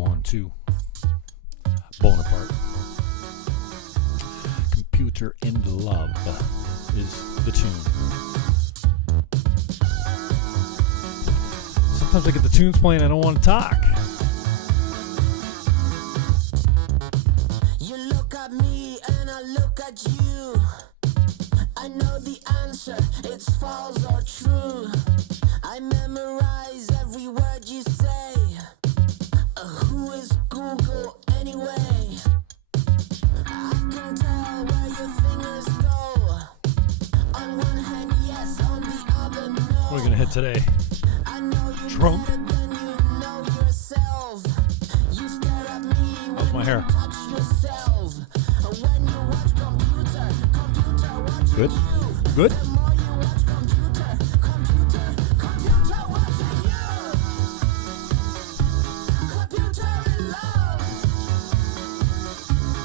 1, 2. Bonaparte. Computer in Love is the tune. Sometimes I get the tunes playing, I don't want to talk. You look at me and I look at you. I know the answer, it's false or true. I memorize every word you say. Who is Google anyway? I can tell where your fingers go. On one hand, yes, on the other, no. What are we going to hit today? I know you Trump. better than you know yourself. You stare at me How's my hair? touch yourself. When you watch computer watch Good? you. Good? The more you watch computer watching you. Computer in love.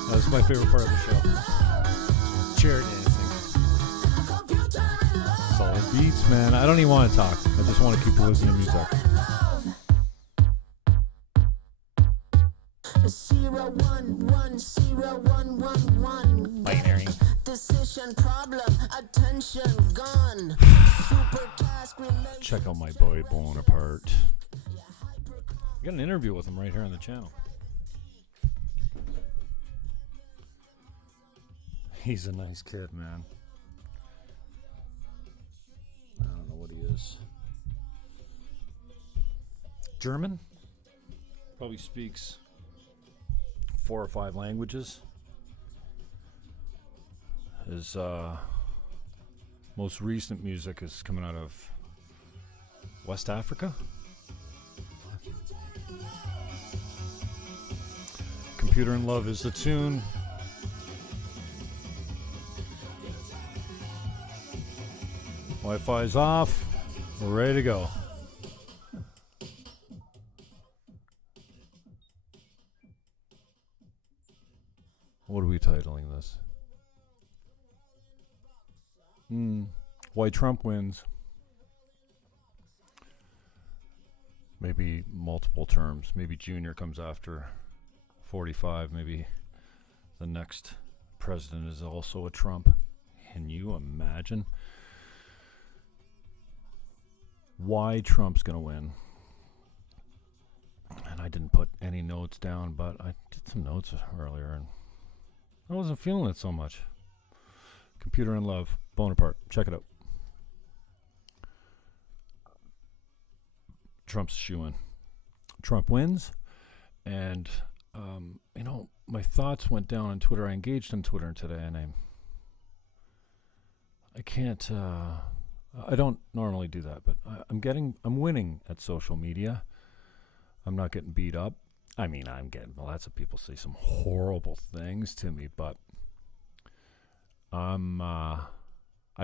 That's my favorite part of the show. Chair dancing. Computer in love. Solid beats, man. I don't even want to talk. I just want to keep listening to music. In love. 0110111. Binary. Decision problem, attention gone. Super task relation. Check out my boy Bonaparte. I got an interview with him right here on the channel. He's a nice kid, man. I don't know what he is. German? Probably speaks 4 or 5 languages. His most recent music is coming out of West Africa. Computer in Love is the tune. Wi-Fi's off. We're ready to go. What are we titling this? Why Trump wins. Maybe multiple terms. Maybe Junior comes after 45. Maybe the next president is also a Trump. Can you imagine? Why Trump's going to win. And I didn't put any notes down, but I did some notes earlier and I wasn't feeling it so much. Computer in Love, Bonaparte. Check it out. Trump's shoo-in. Trump wins. And, my thoughts went down on Twitter. I engaged on Twitter today, and I can't, I don't normally do that, but I'm winning at social media. I'm not getting beat up. I mean, lots of people say some horrible things to me, but I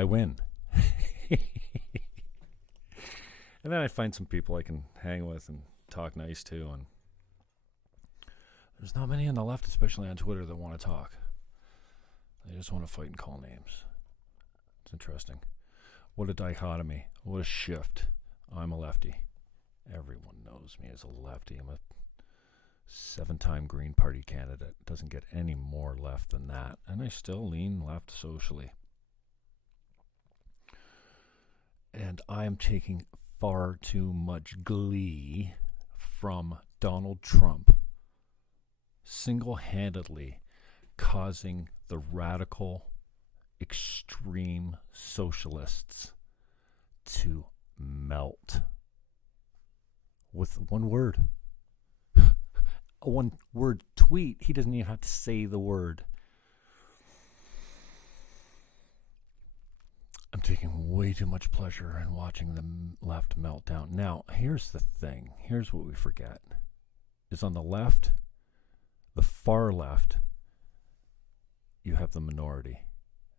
win. And then I find some people I can hang with and talk nice to, and there's not many on the left, especially on Twitter, that want to talk. They just want to fight and call names. It's interesting. What a dichotomy. What a shift. I'm a lefty. Everyone knows me as a lefty. I'm a 7-time Green Party candidate. Doesn't get any more left than that. And I still lean left socially. And I am taking far too much glee from Donald Trump single-handedly causing the radical, extreme socialists to melt. With one word. A one-word tweet. He doesn't even have to say the word. I'm taking way too much pleasure in watching the left melt down. Now, here's the thing. Here's what we forget. Is on the left, the far left, you have the minority.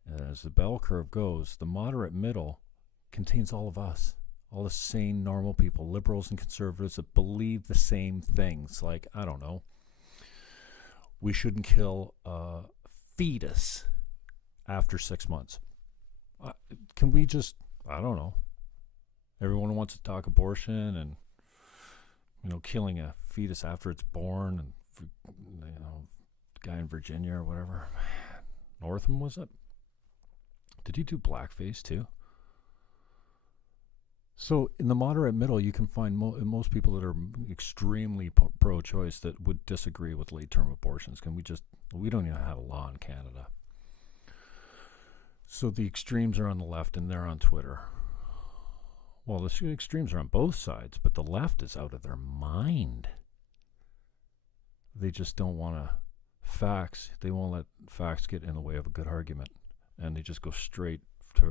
And as the bell curve goes, the moderate middle contains all of us. All the sane, normal people, liberals and conservatives that believe the same things. Like, I don't know, we shouldn't kill a fetus after 6 months. Can we just, I don't know. Everyone wants to talk abortion and killing a fetus after it's born, and the guy in Virginia or whatever. Northam, was it? Did he do blackface too? So in the moderate middle, you can find most people that are extremely pro-choice that would disagree with late-term abortions. We don't even have a law in Canada. So the extremes are on the left and they're on Twitter. Well, the extremes are on both sides, but the left is out of their mind. They just don't want facts. They won't let facts get in the way of a good argument. And they just go straight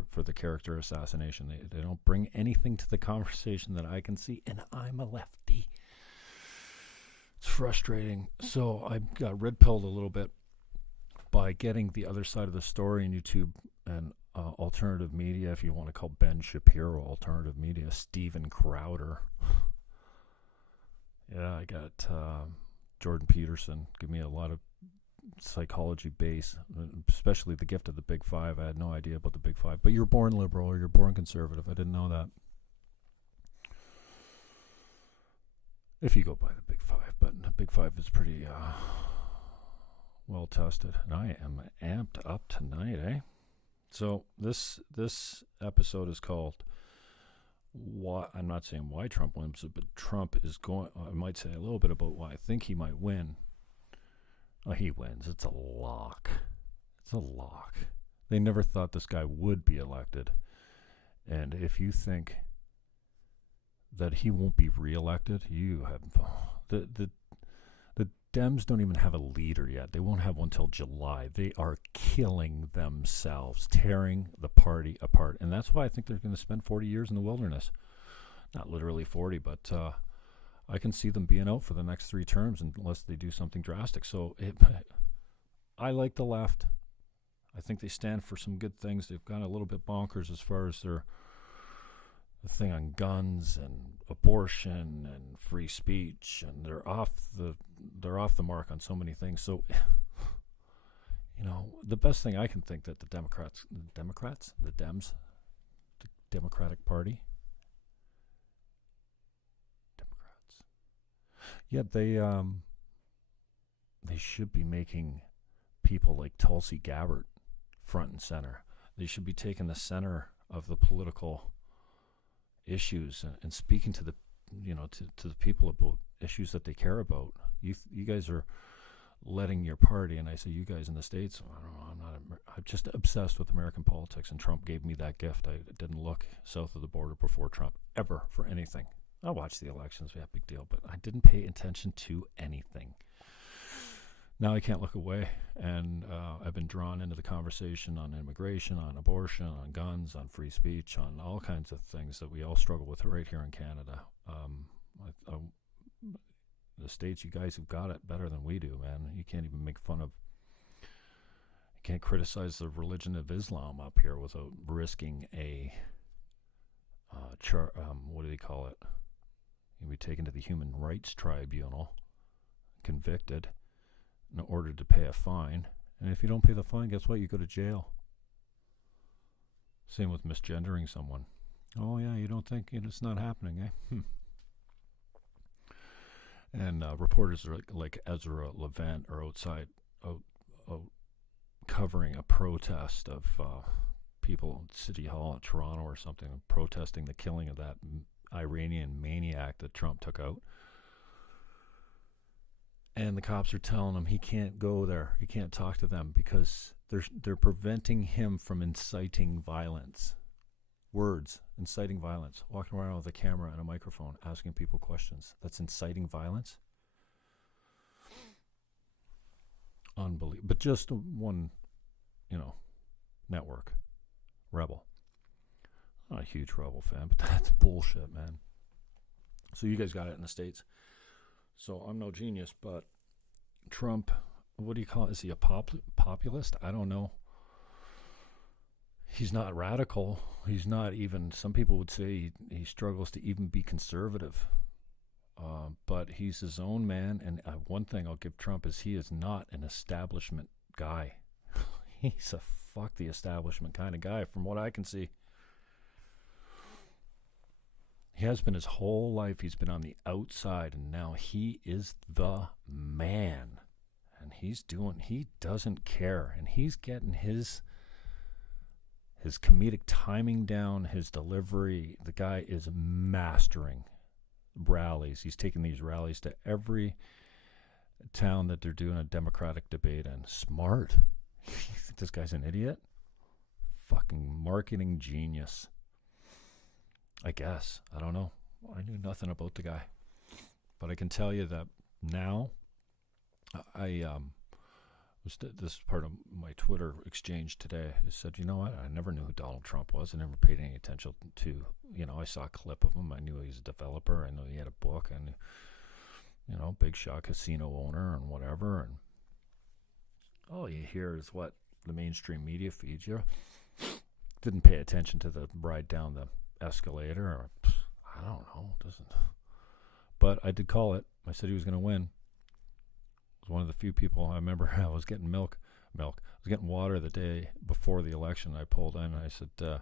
for the character assassination. They don't bring anything to the conversation that I can see, and I'm a lefty. It's frustrating. So I got red-pilled a little bit by getting the other side of the story in YouTube and alternative media, if you want to call Ben Shapiro alternative media, Steven Crowder. Yeah, I got Jordan Peterson. Give me a lot of psychology base, especially the gift of the Big Five. I had no idea about the Big Five. But you're born liberal or you're born conservative. I didn't know that. If you go by the Big Five. But the Big Five is pretty well tested. And I am amped up tonight, eh? So this episode is called why. I'm not saying why Trump wins, but Trump is going. I might say a little bit about why I think he might win. Oh, he wins. It's a lock. It's a lock. They never thought this guy would be elected. And if you think that he won't be reelected, you have the Dems don't even have a leader yet. They won't have one till July. They are killing themselves, tearing the party apart. And that's why I think they're going to spend 40 years in the wilderness. Not literally 40, but I can see them being out for the next 3 terms unless they do something drastic. So I like the left. I think they stand for some good things. They've gone a little bit bonkers as far as the thing on guns and abortion and free speech, and they're off the mark on so many things. So, the best thing I can think that the Democrats, the Dems, the Democratic Party, yeah, they should be making people like Tulsi Gabbard front and center. They should be taking the center of the political issues and speaking to the to the people about issues that they care about. You guys are letting your party, and I say you guys in the States, I don't know, I'm just obsessed with American politics, and Trump gave me that gift. I didn't look south of the border before Trump ever for anything. I watched the elections, yeah, big deal, but I didn't pay attention to anything. Now I can't look away, and I've been drawn into the conversation on immigration, on abortion, on guns, on free speech, on all kinds of things that we all struggle with right here in Canada. The States, you guys have got it better than we do, man. You can't even make fun of, you can't criticize the religion of Islam up here without risking a, what do they call it? You'll be taken to the Human Rights Tribunal, convicted, in order to pay a fine. And if you don't pay the fine, guess what? You go to jail. Same with misgendering someone. Oh, yeah, you don't think it's not happening, eh? And reporters like Ezra Levant are outside covering a protest of people at City Hall in Toronto or something, protesting the killing of that Iranian maniac that Trump took out. And the cops are telling him he can't go there. He can't talk to them because they're preventing him from inciting violence. Words, inciting violence. Walking around with a camera and a microphone asking people questions. That's inciting violence? Unbelievable. But just one, network. Rebel. Not a huge Rebel fan, but that's bullshit, man. So you guys got it in the States. So I'm no genius, but Trump, what do you call it? Is he a populist? I don't know. He's not radical. He's not even, some people would say he struggles to even be conservative. But he's his own man. And one thing I'll give Trump is he is not an establishment guy. He's a fuck the establishment kind of guy from what I can see. He has been his whole life. He's been on the outside, and now he is the man. And he doesn't care. And he's getting his comedic timing down, his delivery. The guy is mastering rallies. He's taking these rallies to every town that they're doing a Democratic debate in. Smart. You think this guy's an idiot? Fucking marketing genius. I guess. I don't know. I knew nothing about the guy. But I can tell you that now, this is part of my Twitter exchange today. I said, you know what? I never knew who Donald Trump was. I never paid any attention to, I saw a clip of him. I knew he was a developer. I knew he had a book. I knew, big shot casino owner and whatever. And all you hear is what the mainstream media feeds you. Didn't pay attention to the ride down the escalator. Or, I don't know. But I did call it. I said he was going to win. I was one of the few people. I remember I was getting milk. I was getting water the day before the election. I pulled in and I said, how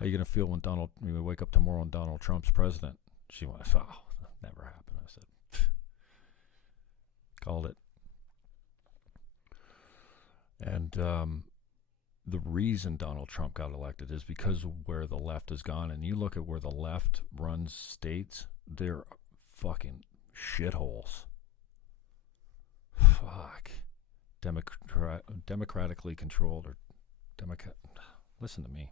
are you going to feel when you wake up tomorrow and Donald Trump's president? She went, oh, never happened. I said, called it. And the reason Donald Trump got elected is because of where the left has gone. And you look at where the left runs states, they're fucking shitholes. Fuck. Democratically controlled or listen to me.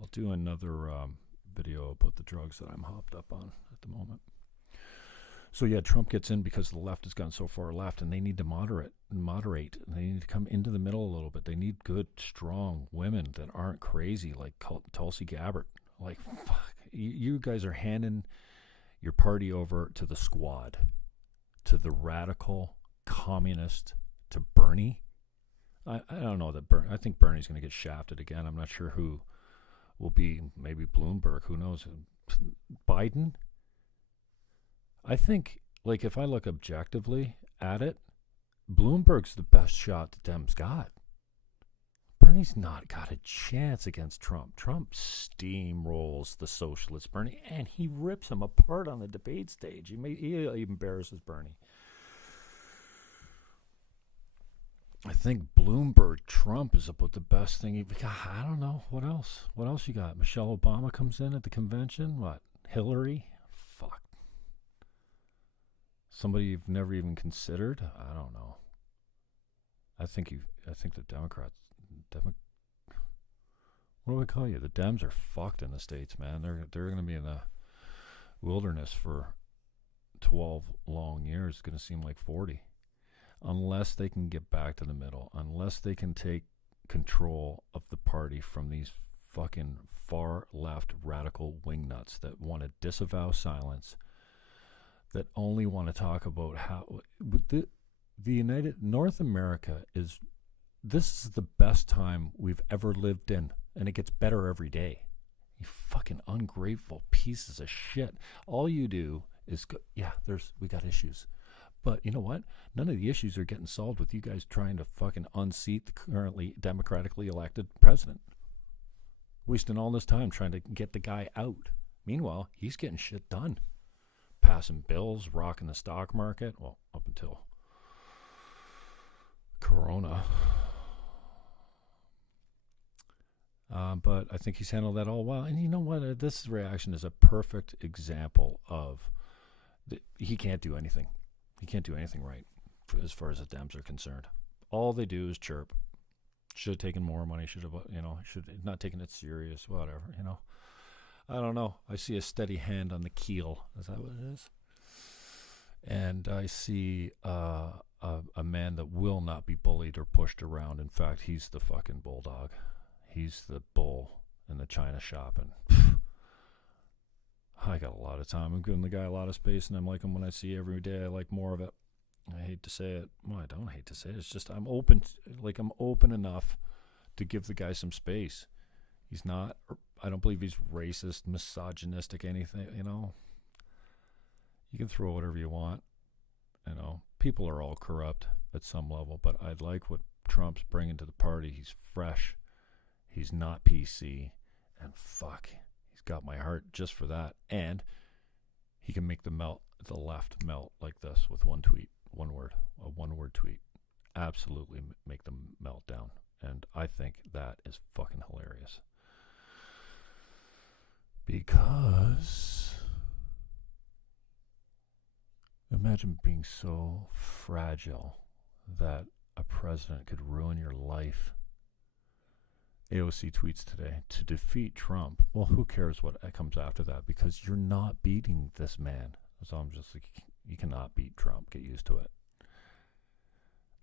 I'll do another video about the drugs that I'm hopped up on at the moment. So yeah, Trump gets in because the left has gone so far left, and they need to moderate. They need to come into the middle a little bit. They need good, strong women that aren't crazy like Tulsi Gabbard. Like, fuck, you guys are handing your party over to the squad, to the radical communist, to Bernie. I don't know that I think Bernie's going to get shafted again. I'm not sure who will be. Maybe Bloomberg. Who knows? Biden. I think, like, if I look objectively at it, Bloomberg's the best shot the Dems got. Bernie's not got a chance against Trump. Trump steamrolls the socialist Bernie, and he rips him apart on the debate stage. He embarrasses Bernie. I think Bloomberg Trump is about the best thing you've got. I don't know. What else? What else you got? Michelle Obama comes in at the convention. What? Hillary? Fuck. Somebody you've never even considered? I don't know. I think the Democrats, what do I call you? The Dems are fucked in the States, man. They're going to be in the wilderness for 12 long years. It's going to seem like 40. Unless they can get back to the middle, unless they can take control of the party from these fucking far left radical wingnuts that want to disavow silence, that only want to talk about how the United North America this is the best time we've ever lived in, and it gets better every day. You fucking ungrateful pieces of shit. All you do is we got issues. But you know what? None of the issues are getting solved with you guys trying to fucking unseat the currently democratically elected president. Wasting all this time trying to get the guy out. Meanwhile, he's getting shit done. Passing bills, rocking the stock market. Well, up until Corona. But I think he's handled that all well. And you know what? This reaction is a perfect example of he can't do anything. He can't do anything right as far as the Dems are concerned. All they do is chirp. Should have taken more money. Should not taken it serious. Whatever. I don't know. I see a steady hand on the keel. Is that what it is? And I see a man that will not be bullied or pushed around. In fact, he's the fucking bulldog. He's the bull in the china shop. And I got a lot of time. I'm giving the guy a lot of space, and I'm like him when I see every day. I like more of it. I hate to say it. Well, I don't hate to say it. It's just I'm open. I'm open enough to give the guy some space. He's not. I don't believe he's racist, misogynistic, anything. You can throw whatever you want. People are all corrupt at some level, but I like what Trump's bringing to the party. He's fresh. He's not PC, and fuck, He's got my heart just for that. And he can make the left melt like this with one tweet, a one-word tweet. Absolutely make them melt down. And I think that is fucking hilarious. Because imagine being so fragile that a president could ruin your life. AOC tweets today, to defeat Trump. Well, who cares what comes after that? Because you're not beating this man. So I'm just like, you cannot beat Trump. Get used to it.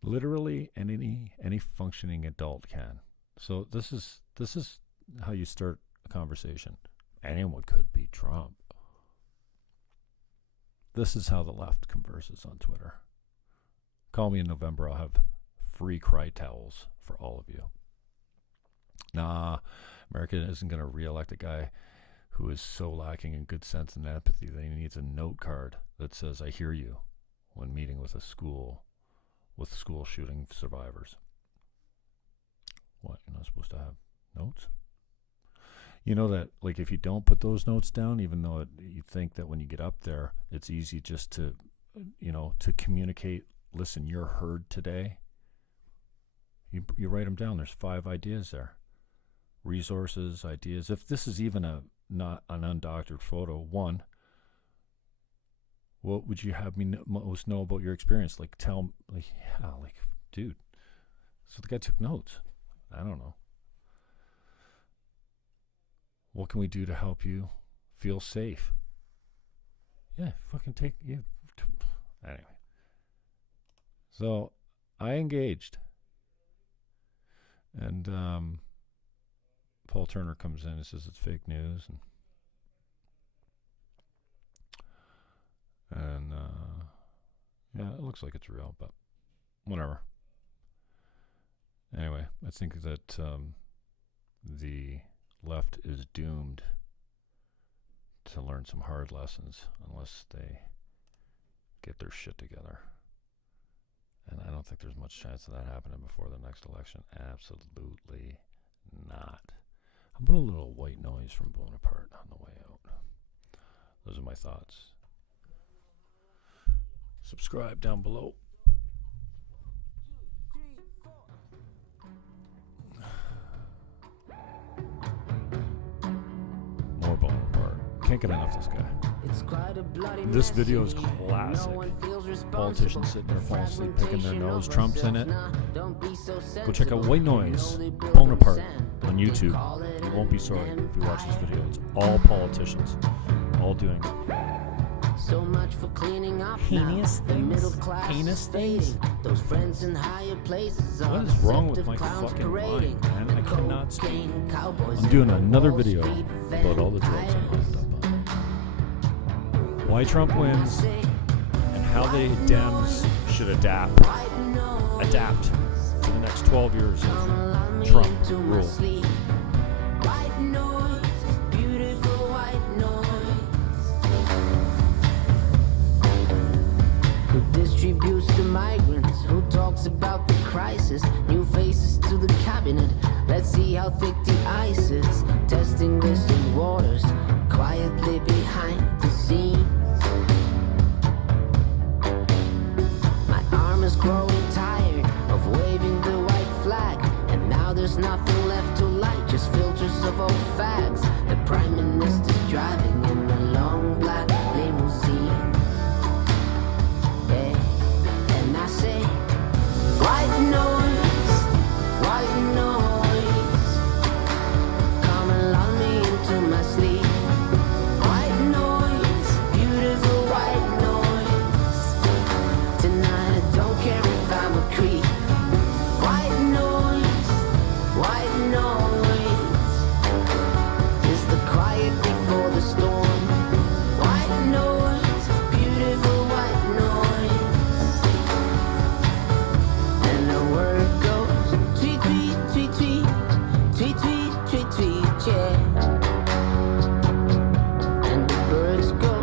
Literally any functioning adult can. So this is how you start a conversation. Anyone could beat Trump. This is how the left converses on Twitter. Call me in November. I'll have free cry towels for all of you. Nah, America isn't going to reelect a guy who is so lacking in good sense and empathy that he needs a note card that says, I hear you, when meeting with school shooting survivors. What, you're not supposed to have notes? You know that, like, if you don't put those notes down, even though you think that when you get up there, it's easy just to, to communicate, listen, you're heard today. You write them down. There's 5 ideas there. Resources, ideas. If this is even not an undoctored photo, 1, what would you have me most know about your experience? Like, tell, like, yeah, like, dude. So the guy took notes. I don't know. What can we do to help you feel safe? Yeah, fucking take you. Anyway. So I engaged. And Paul Turner comes in and says it's fake news. And yeah, it looks like it's real, but whatever. Anyway, I think that the left is doomed to learn some hard lessons unless they get their shit together. And I don't think there's much chance of that happening before the next election. Absolutely not. How about a little white noise from Bonaparte on the way out? Those are my thoughts. Subscribe down below. More Bonaparte. Can't get enough of this guy. This video is classic. Politicians sitting there falling asleep, picking their nose. Trump's in it. Go check out White Noise, Bonaparte on YouTube. You won't be sorry if you watch this video. It's all politicians, all doing so much for cleaning up heinous now. things. The middle class Heinous things. things. Those friends in higher places. What is wrong with my fucking mind, man? I cannot speak. I'm doing another video about all the drugs I'm hooked up on. Why Trump wins and how the Dems should adapt to the next 12 years of Trump rule. White noise, beautiful white noise. Who distributes to migrants? Who talks about the crisis? New faces to the cabinet. Let's see how thick the ice is. Testing distant waters, quietly behind the scenes. My arm is growing tired of waving the white flag, and now there's nothing left to light, just filters of old fags. The Prime Minister's driving in a long black limousine. Yeah. And I say, white noise, white noise, come and lull me into my sleep. White noise, beautiful white noise. Tonight I don't care if I'm a creep. White noise, white noise, is the quiet before the storm. White noise, beautiful white noise. And the word goes tweet, tweet, tweet, tweet, tweet, tweet, tweet, tweet, yeah. And the birds go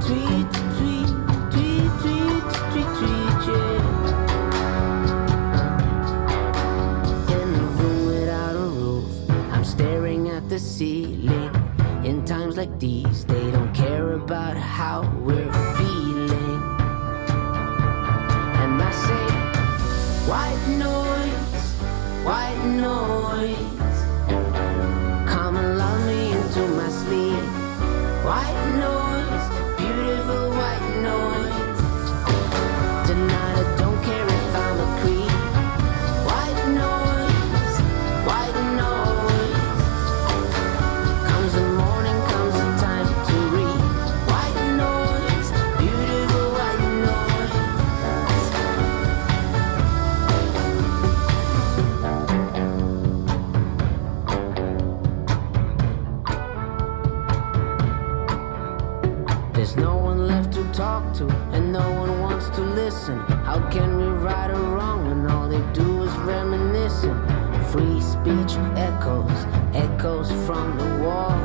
tweet, tweet, tweet, tweet, tweet, tweet, yeah. In a room without a roof, I'm staring at the ceiling. In times like these, they don't care about how we're feeling. And I say, white noise, white noise, come and lull me into my sleep. White noise, beautiful white noise. Tonight I don't care if I'm a creep. White noise, white noise. Comes the morning, comes the time to read. White noise, beautiful white noise. There's no one left to talk to, and no one wants to listen. How can we right or wrong when all they do is reminiscing? Free speech echoes, echoes from the wall.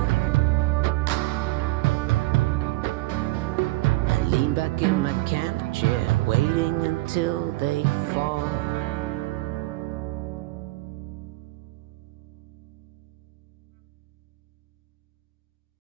I lean back in my camp chair, waiting until they fall.